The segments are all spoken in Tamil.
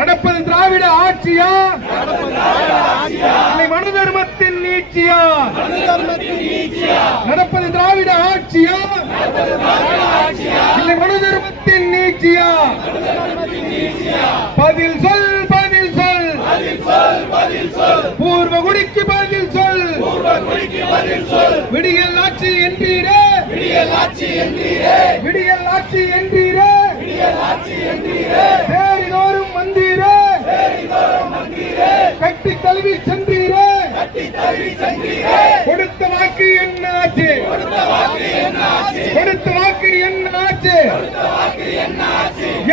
நடப்பது திராவிட ஆட்சியா, இல்லை மனு தர்மத்தின் நீட்சியா? நடப்பது திராவிட ஆட்சியா, இல்லை மனு தர்மத்தின் நீட்சியா? பதில் சொல், பதில் சொல், பூர்வ குடிக்கு பதில் சொல். விடியல் ஆட்சி என்றீரே, விடியல் ஆட்சி என்றீரே, சேரிதோறும் வந்தீரே, கட்டி தழுவி சென்றீரே, கொடுத்த வாக்கு என்ன ஆச்சு? கொடுத்த வாக்கு என்ன ஆச்சு?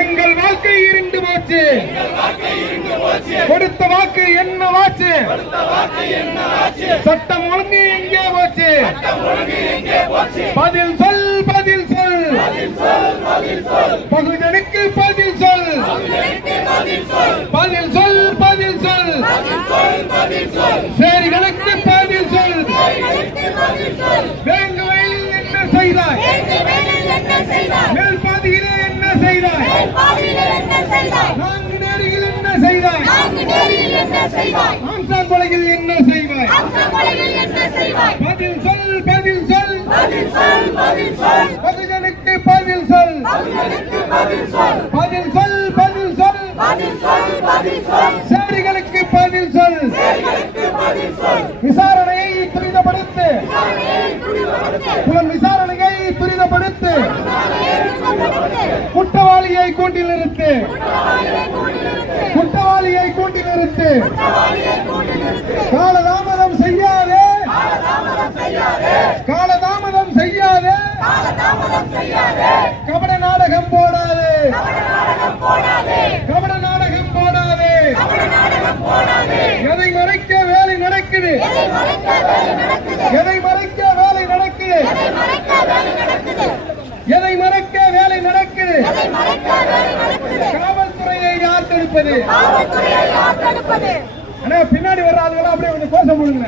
எங்கள் வாழ்க்கை இருண்டு போச்சு. கொடுத்த வாக்கு என்னவாச்சு? சட்டம் ஒழுங்கு எங்கே போச்சு? பதில் சொல், பதில் சொல், பகுஜனுக்கு பதில் சொல். பதில் சொல், பதில் சொல், சேரிகளுக்கு பதில் சொல். வேங்குவயலில் என்ன செய்தாய்? மேல் பாதியிலே என்ன செய்தாய்? நான்கு நேரில் என்ன செய்தாய்? ஆம்சான் கொலையில் என்ன செய்வாய்? பதில் சொல், பதில் சொல், பகுஜனுக்கு பதில் சொல். பதில் சொல், பதில் சொல், சேரிகளுக்கு பதில் சொல். விசாரணையை துரிதப்படுத்து, புலன் விசாரணையை துரிதப்படுத்து. குற்றவாளியை கூண்டில் நிறுத்து, குற்றவாளியை கூண்டில் நிறுத்து. காலதாமதம் செய்யாதே, காலதாமதம் செய்யாதே, கபட நாடகம் போடாதே, கபட நாடகம் போடாதே. எதை மறைக்க வேலை நடக்குது, எதை மறைக்க வேலை நடக்குது, எதை மறைக்க வேலை நடக்குது. காவல்துறையை யார் தடுப்பது? பின்னாடி வர்ற ஆளுகளை அப்படியே கொஞ்சம் கோஷம் போடுங்க.